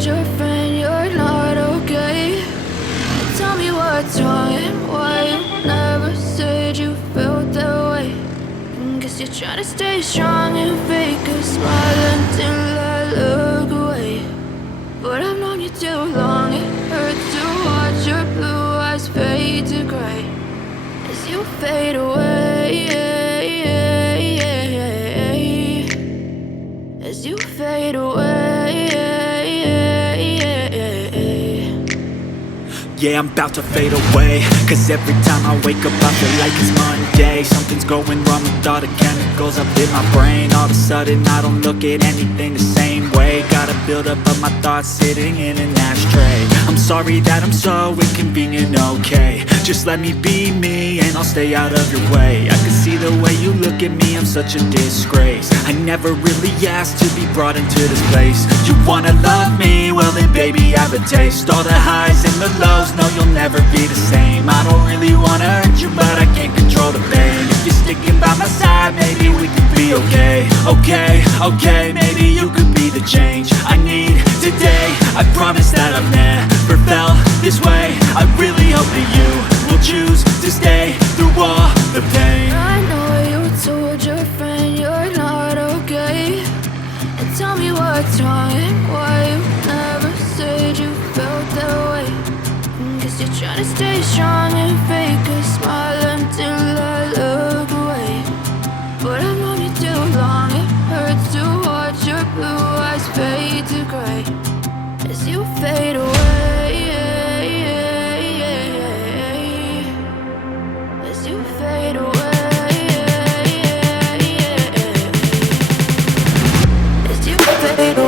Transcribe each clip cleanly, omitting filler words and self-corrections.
told your friend you're not okay? Tell me what's wrong and why you never said you felt that way. Guess you're trying to stay strong and fake a smile until I look away. But I've known you too long, it hurts to watch your blue eyes fade to gray as you fade away, as you fade away. Yeah, I'm about to fade away, cause every time I wake up I feel like it's Monday. Something's going wrong with all the chemicals up in my brain. All of a sudden I don't look at anything the same way. Got a buildup of my thoughts sitting in an ashtray. I'm sorry that I'm so inconvenient, okay? Just let me be me and I'll stay out of your way. I can see the way you look at me, I'm such a disgrace. I never really asked to be brought into this place. You wanna love me? Well then baby have a taste. All the highs and the lows, no you'll never be the same. I don't really wanna hurt you but I can't control the pain. If you're sticking by my side maybe we could be okay. Okay, maybe you could be the change I need today. I promise that I've never felt this way. I really hope that you will choose to stay through all the pain. I know you told your friend you're not okay. And tell me what's wrong and why you never said you felt that way. Guess you're trying to stay strong and fake a smile until I look away. But I've known you too long, it hurts to watch your blue eyes fade to gray as you fade away, as you fade away, as you fade away.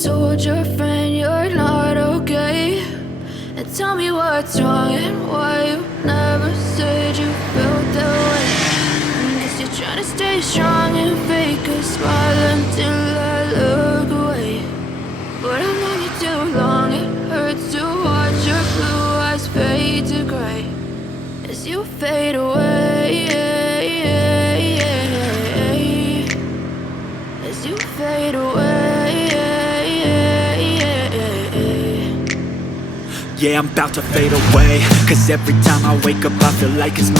told your friend you're not okay. And tell me what's wrong and why you never said you felt that way. Guess you're trying to stay strong and fake a smile until I look away. But I've known you too long, it hurts to watch your blue eyes fade to gray as you fade away, as you fade away. Yeah, I'm about to fade away, 'cause every time I wake up I feel like it's